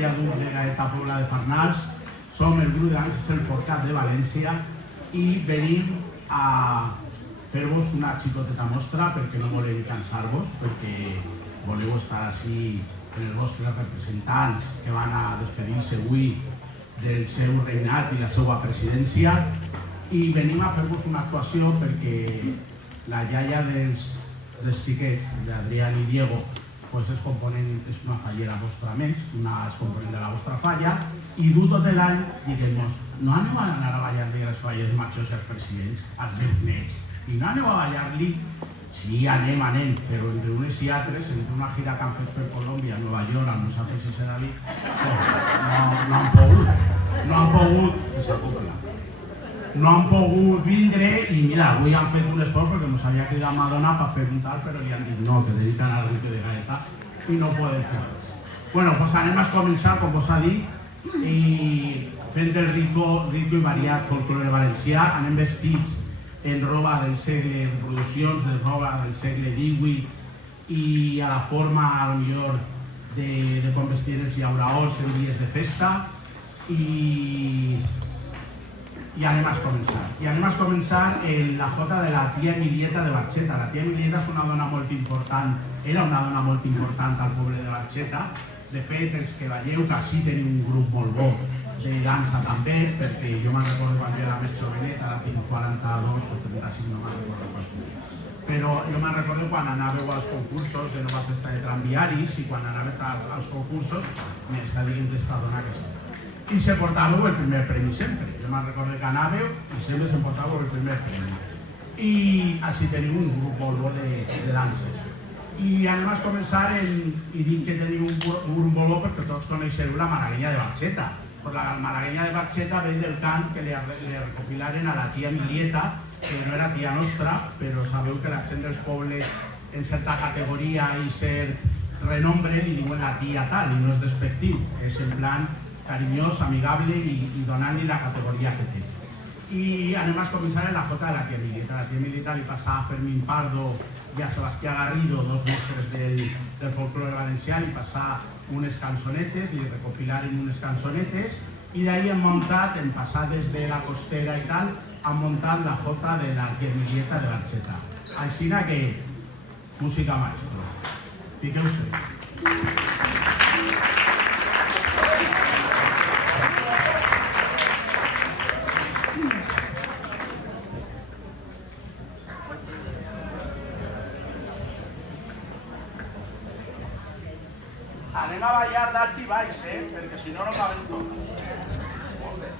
falla dur de Gaeta Pobla de Farnals. Som el grup d'Ans El Forcat de València i venim a fer-vos una xicoteta mostra perquè no volem cansar-vos, perquè voleu estar així amb els vostres representants que van a despedir-se avui del seu regnat i la seva presidència, i venim a fer-vos una actuació perquè la iaia dels xiquets, d'Adrián i Diego, és una fallera vostra més, és component de la vostra falla, i du tot l'any dient-nos no aneu a anar a ballar-li les falles majors als presidents, als meus nets, i no aneu a ballar-li. Sí, anem, però entre unes i altres, entre una gira que han fet per Colòmbia, Nova York, amb nosaltres i Sedaví, no han pogut, que s'acopla. No han pogut vindre i mira, avui han fet un esforç perquè ens havia cridat Madonna per fer un tal, però li han dit no, que dediquen al Rico de Gaeta i no poden fer res. Bueno, doncs anem a començar, com vos ha dit, i fent el rico i variat folklore valencià. Anem vestits en roba del segle, en produccions de roba del segle XVIII i a la forma, a lo millor, de com vestir els llauraols en dies de festa. I anem a començar. I anem a començar en la jota de la tia Emilieta de Barxeta. La tia Emilieta és una dona molt important, era una dona molt important al poble de Barxeta. De fet, els que veieu que així tenim un grup molt bo de dansa també, perquè jo me'n recordo quan jo era més jovenet, ara tinc 42 o 35, no me'n recordo quants dies. Però jo me'n recordo quan anàveu als concursos de Nova Festa de Tramviaris i quan anàveu als concursos m'està dient d'esta dona que està. I se portàveu el primer premi sempre. Jo me'n recordo que anàveu i sempre se portàveu el primer premi. I així tenim un grup molt bo de danses. I anem a començar i dic que tenim un grup molt bo perquè tots coneixeu la Malagueña de Barxeta. La Malagueña de Barxeta ve del cant que li recopilaren a la tia Emilieta, que no era tia nostra, però sabeu que la gent dels pobles en certa categoria i cert renombre li diuen la tia tal, i no és despectiu, és en plan carinyós, amigable i donant-li la categoria que té. I anem a començar en la jota de la tia Emilieta. La tia Emilieta li passa a Fermín Pardo i a Sebastià Garrido, dos mestres del folklore valencià, li passa unes cançonetes, li recopilaren unes cançonetes i d'ahir hem muntat, hem passat des de la costera i tal, hem muntat la jota de la tia Emilieta de Barxeta. Així que, música maestro. Fiqueu-se. Anem a ballar dalt i baix, perquè si no no caben tots. Molt bé.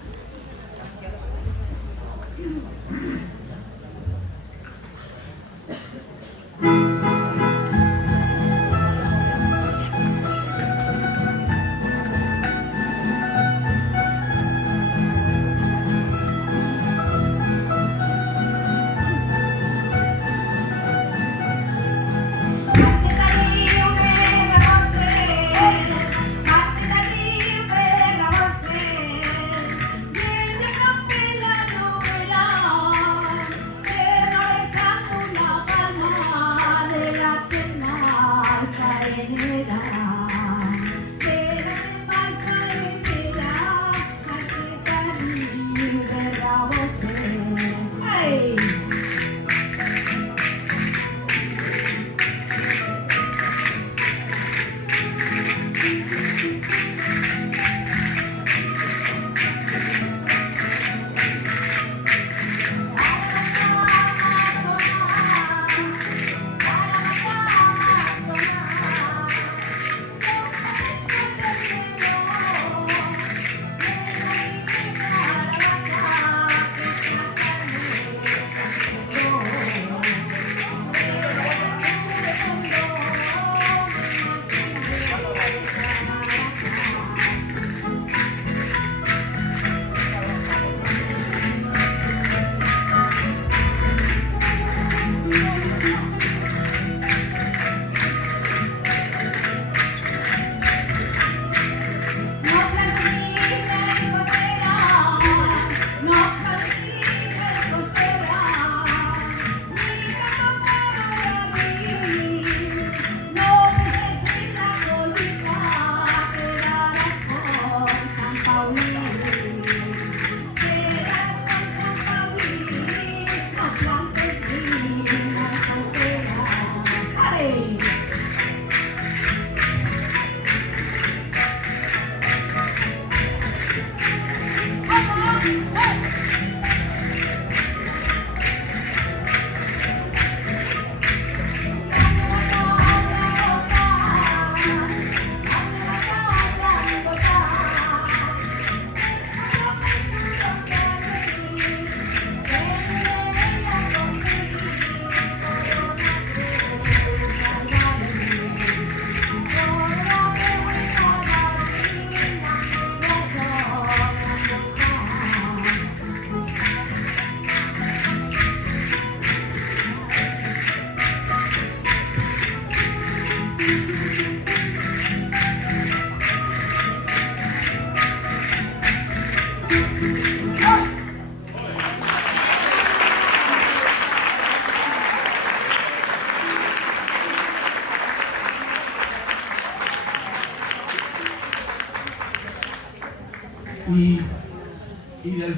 I del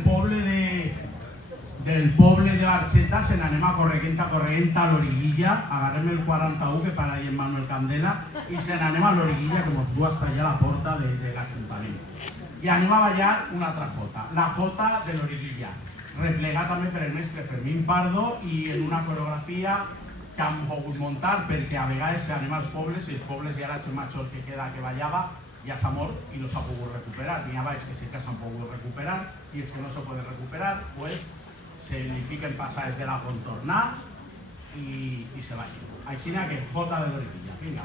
poble de Barxeta se n'anem a corrent a l'Origuilla, agarrem el 41 que para ahí en Manuel Candela i se n'anem a l'Origuilla que mos du hasta allà a la porta de l'Ajuntament. I anem a ballar una altra jota, la jota de l'Origuilla, replegat també per el mestre Fermín Pardo i en una coreografia que hem pogut muntar perquè a vegades anem als pobles i els pobles ja la gent major que queda que ballava ja s'ha mort i no s'ha pogut recuperar. N'hi ha balls que sí que s'han pogut recuperar i els que no se poden recuperar, pues se li fiquen passades de la contornar i se ballen. Així que jota de l'Origuilla, vinga.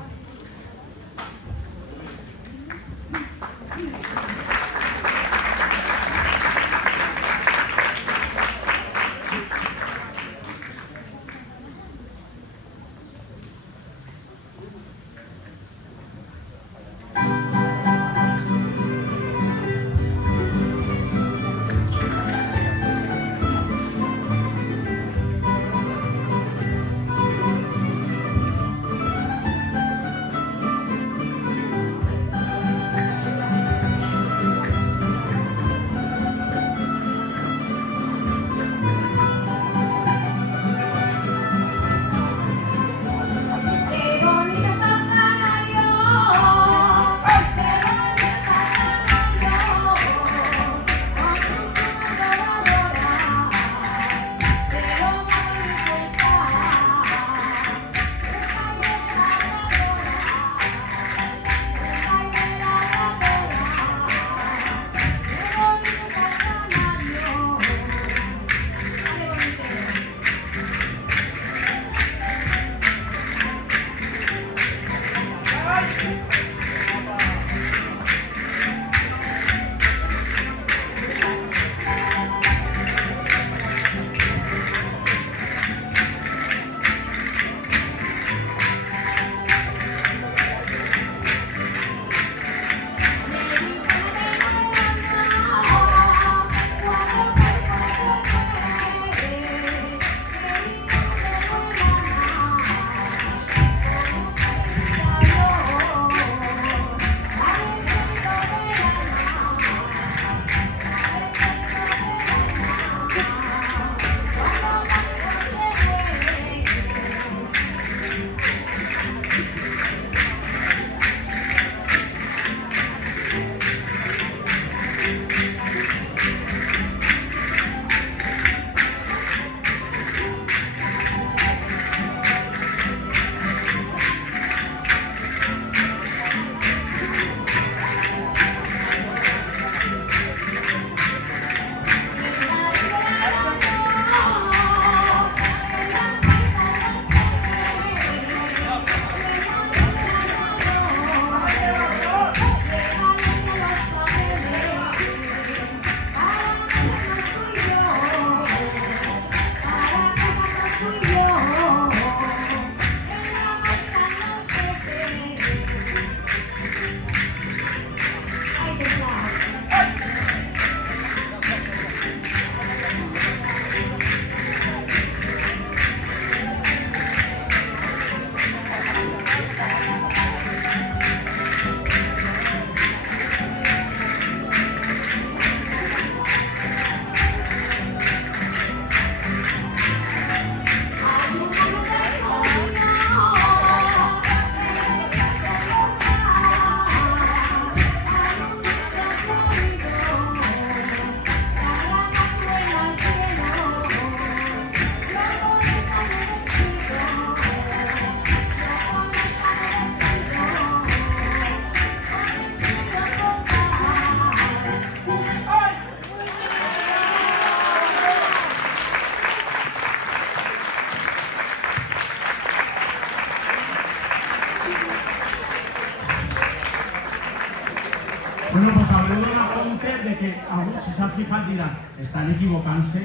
alguns, si s'han fijat, diran, estan equivocant-se,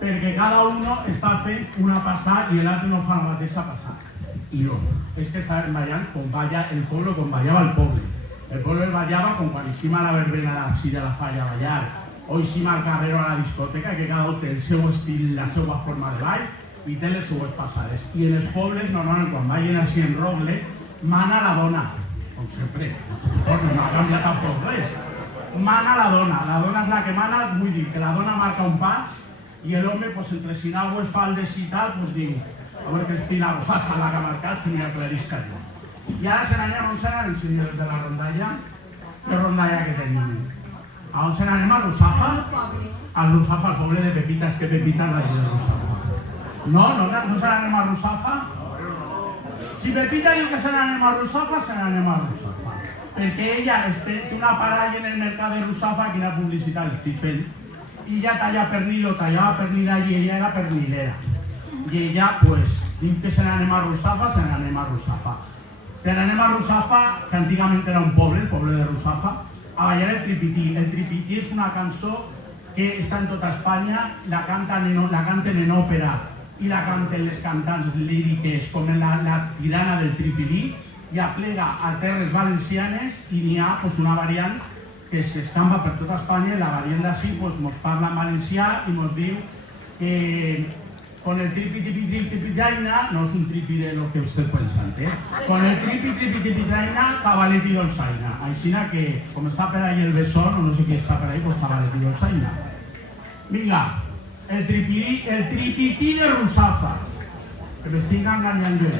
perquè cada uno està fent una passada i l'altre no fa la mateixa passada. I no, és que estaven ballant com balla el poble, com ballava el poble. El poble ballava com quan eixim a la verbena d'ací de la Falla a ballar, o eixim al carrer o a la discoteca, que cada un té el seu estil, la seva forma de ball i té les seues passades. I en els pobles, normalment, quan ballen així en rogle, mana la dona, com sempre. No ha canviat tampoc res. Mana la dona és la que mana, vull dir que la dona marca un pas i l'home, entre sinagües, faldes i tal, diu, a veure quina passa la que ha marcat, que m'hi aclarisca jo. I ara se n'anem, on se n'anem, senyors de la rondalla? Què rondalla que tenim? A on se n'anem? A Russafa? A Russafa, al poble de Pepita, és que Pepita és d'allà de Russafa. No se n'anem a Russafa? Si Pepita diu que se n'anem a Russafa, se n'anem a Russafa. Perquè ella té una paralla en el mercat de Russafa, quina publicitat l'estic fent, i ella talla pernil o tallava pernil allí, ella era pernilera. I ella, diu que se n'anem a Russafa, se n'anem a Russafa. Se n'anem a Russafa, que antigament era un poble, el poble de Russafa, a ballar el tripití. El tripití és una cançó que està en tota Espanya, la canten en òpera i la canten les cantants líriques com en la tirana del tripilí, i aplega a terres valencianes i n'hi ha una variant que s'escampa per tota Espanya i la variant d'ací ens parla en valencià i ens diu que con el tripi-tripi-tripi-tripi-traina, no és un tripi de lo que estem pensant, con el tripi-tripi-tripi-traina, cabalet i dolçaina. Així que, com està per ahí el Besón, o no sé qui està per ahí, cabalet i dolçaina. Vinga, el tripití de Russafa, que m'estic enganyant jo.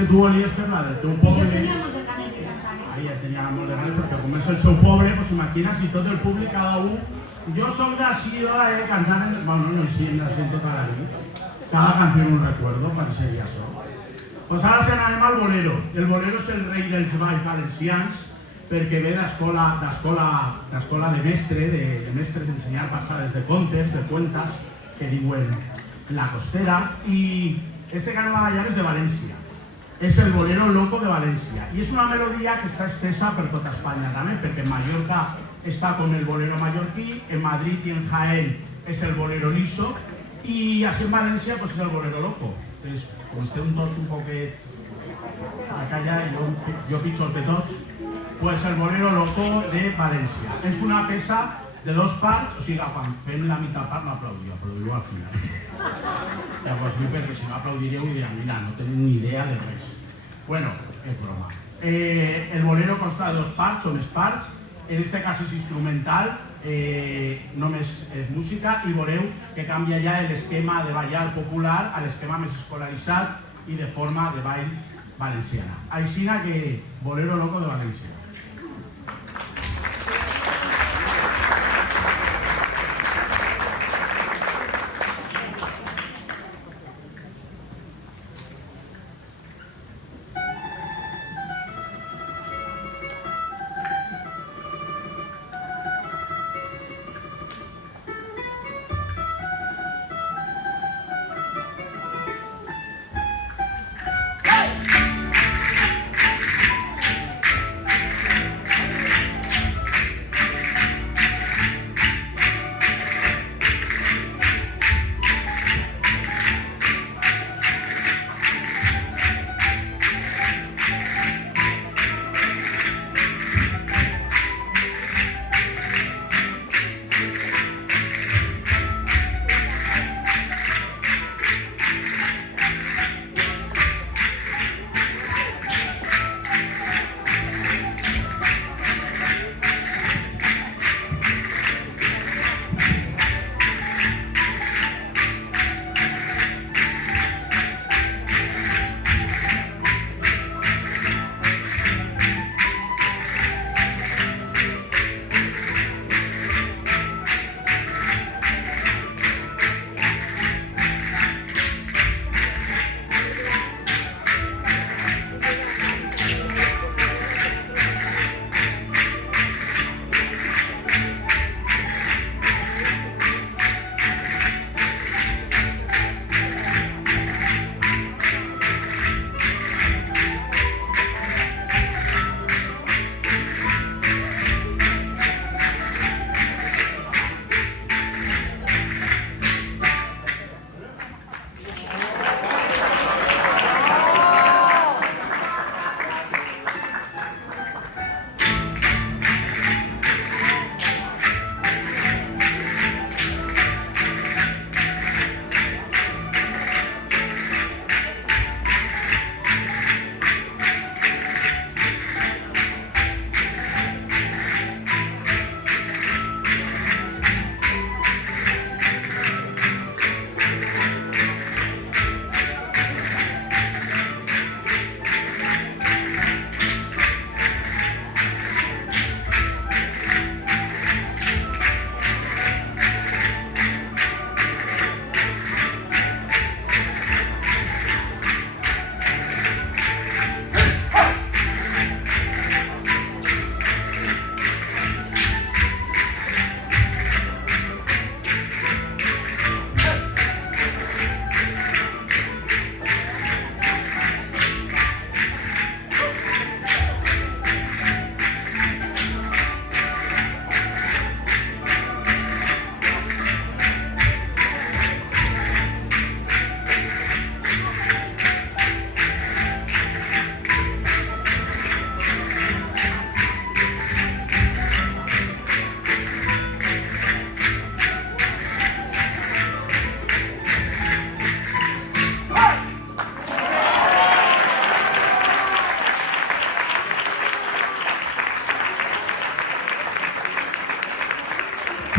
que tu volies fer la del teu poble... Jo tenia molt de ganes de cantar. Ja tenia molt de ganes, perquè com és el seu poble, pues imagina si tot el públic, cada un... Jo soc d'ací, cantant en... Bueno, no així, hem de ser tota la nit. Cada canció un recuerdo, pareixeria això. Doncs ara se n'anem al bolero. El bolero és el rei dels balls valencians perquè ve d'escola de mestres d'ensenyar passades de contes, de cuentas, que diuen La Costera, i este que anem a ballar és de València. És el bolero loco de València i és una melodia que està estesa per tota Espanya també, perquè en Mallorca està com el bolero mallorquí, en Madrid i en Jaén és el bolero liso i així en València és el bolero loco. Com estem tots un poquet a callar i jo pitjor que tots, pues el bolero loco de València. És una peça de dos parts, o sigui, quan fem la mitad part no aplaudiu, aplaudiu al final. Llavors dic perquè si no aplaudireu i diran, mira, no tenim ni idea de res. Bueno, és broma. El bolero consta de dos parts, o més parts, en este cas és instrumental, només és música, i veureu que canvia ja l'esquema de ballar popular a l'esquema més escolaritzat i de forma de ball valenciana. Aixina que bolero loco de València.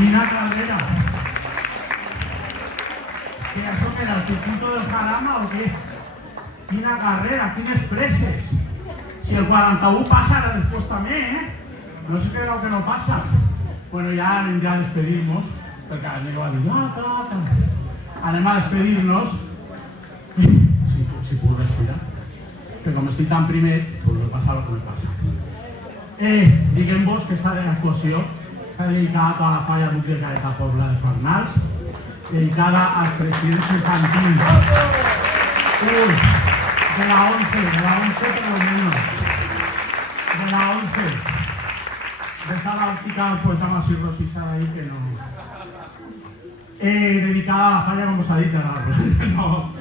Quina carrera. ¿Qué això que era el circuito del Jarama o qué? Quina carrera, quines presses. Si el 41 passa ara després també, No se creieu que no passa. Bueno, ja anem ja a despedir-nos, perquè ara m'ho va dir, anem a despedir-nos. Si puc respirar. que com estic tan primet, pues me passa el que me passa. Diguem-vos que esta actuació està dedicada a tota la falla d'Uc de Caeta Pobla de Fornals, dedicada als presidents infantils. De la 11 per lo menos. De la 11. De esa láctica del poeta Masí Rosissa ahí que no. Dedicada a la falla, com us ha dit, no.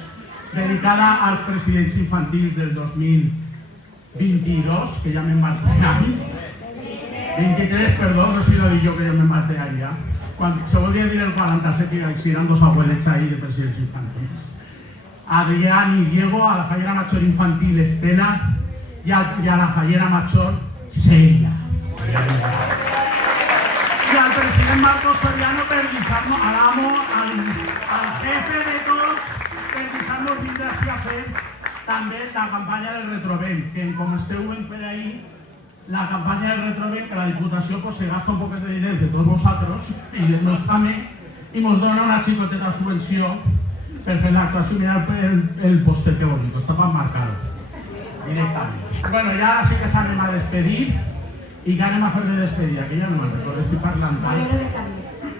Dedicada als presidents infantils del 2022, que ja me'n vaig d'any. 23, perdó, no sé si lo dic jo que ja me'n vaig d'any ja. Quan se volia dir el 47 i existieran dos abuelets ahí de presidents infantils. Adrián y Diego, a la fallera mayor infantil Estela y a la fallera mayor Seila. Y al presidente Marcos Soriano per deixar-nos, a l'amo, al jefe de tots, per deixar-nos vindre així a fer també la campanya del Retrovent, que com esteu veient per ahí, la campanya del Retrovent, que la Diputació pues, se gasta un poc de diners de tots vosaltres i de nos també, i ens dona una xicoteta subvenció per fer l'actuació. Mirad el póster que bonito, està para marcar directament. Bueno, ja sí que s'anem a despedir. I que anem a fer de despedida, que ja no me'n recordo, estic parlant tant.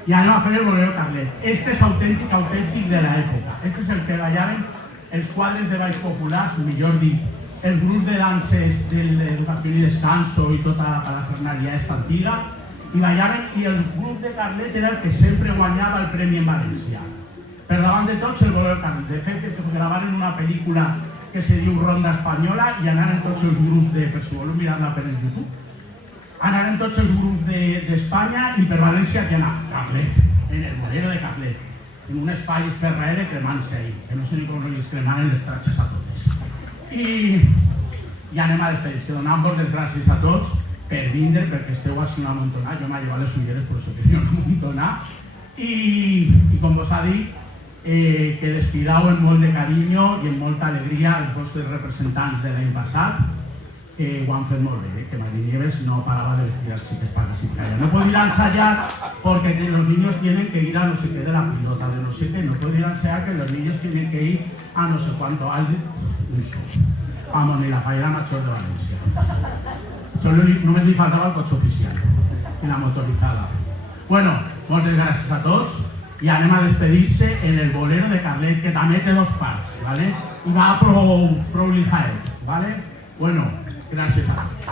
I anem a fer el bolero Carlet. Este és autèntic de l'època. Este és el que ballaven els quadres de balls populars, millor dit, els grups de danses de l'educació i descanso i tota la parafernalia esta antiga, i ballaven, i el grup de Carlet era el que sempre guanyava el premi en València. Per davant de tots el bolero Carlet. De fet, gravaren una pel·lícula que se diu Ronda Espanyola i anaren tots els grups de, per si voleu mirar-la per YouTube, anaren tots els grups d'Espanya i per València que anar Carlet, en el bolero de Carlet, en unes falles per darrere cremant-se ahí, que no sé ni com els cremaren les tratxes a totes. I anem a despedir-se, donant-vos les gràcies a tots per vindre, perquè esteu així una amontonada, jo m'ha llevat les ulleres per això que hi ha una amontonada, i com vos ha dit, que despidau amb molt de carinyo i amb molta alegria els vostres representants de l'any passat, que ho han fet molt bé, que María Nieves no paraba de vestir a las chicas para que se callen. No puede ir a ensayar porque los niños tienen que ir a no sé qué de la pilota, de no sé qué. No puede ir a ensayar que los niños tienen que ir a no sé cuánto, al vamos, ni la fallera mayor de Valencia. Solo només li faltava el cotxe oficial i la motorizada. Bueno, moltes gràcies a tots i anem a despedir-se en el bolero de Carlet, que també té dos parts, ¿vale? I va prou lijaet, ¿vale? Bueno, gràcies a tots.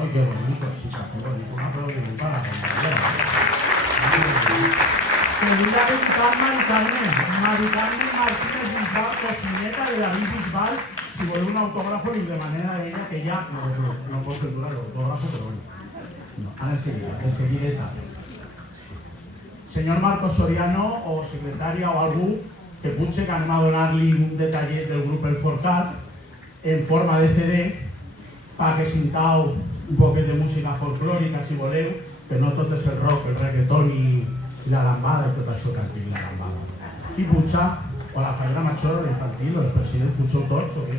¡Ay, qué bonito, chicas! ¡Qué bonito! Un aplaudimiento a la compañera. Quería dedicar Mari Carmen Martínez Bisbal, cocineta de David Bisbal, si vuelve un autógrafo y de manera de ella que ya no puedo censurar el autógrafo, pero bueno. No, ahora enseguida. Señor Marcos Soriano, o secretaria o algú, que potser que anem a donar-li un detallet del grup El Forcat en forma de CD perquè sintau un poquet de música folclòrica, si voleu, que no tot és el rock, el reggaeton i la lambada i tot això que antic la lambada. Qui puja? O la fallera major o l'infantil, o el president pujeu tots o què?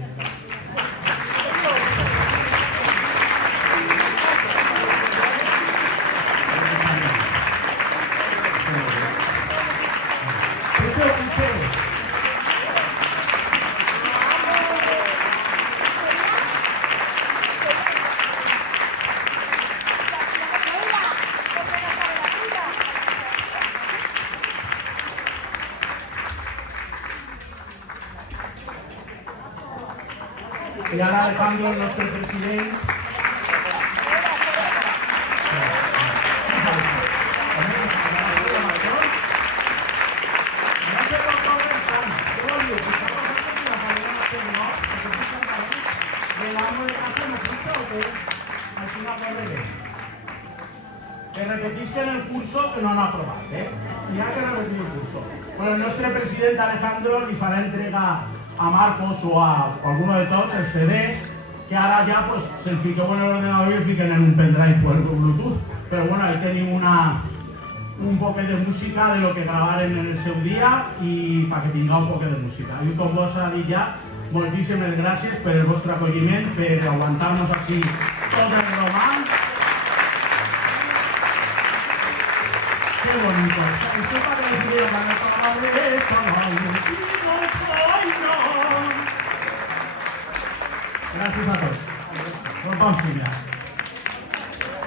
Y ahora Alejandro, nuestro presidente. Que repetiste en el curso que no han aprobado, y hay que repetir el curso. Bueno, el nostre president Alejandro li farà entrega a Marcos o a alguno de tots els CDs, que ara ja pues, se'l fiqueu en l'ordenador i el fiquen en un pendrive o en un Bluetooth. Però bueno, ahí tenim un poquet de música de lo que gravaren en el seu dia i perquè tingueu un poquet de música. I com vos ha dit ja, moltíssimes gràcies per el vostre acolliment, per aguantar-nos així tot el romans. Qué bonito. Eso para decir la Gracias a todos. Por Pamplona.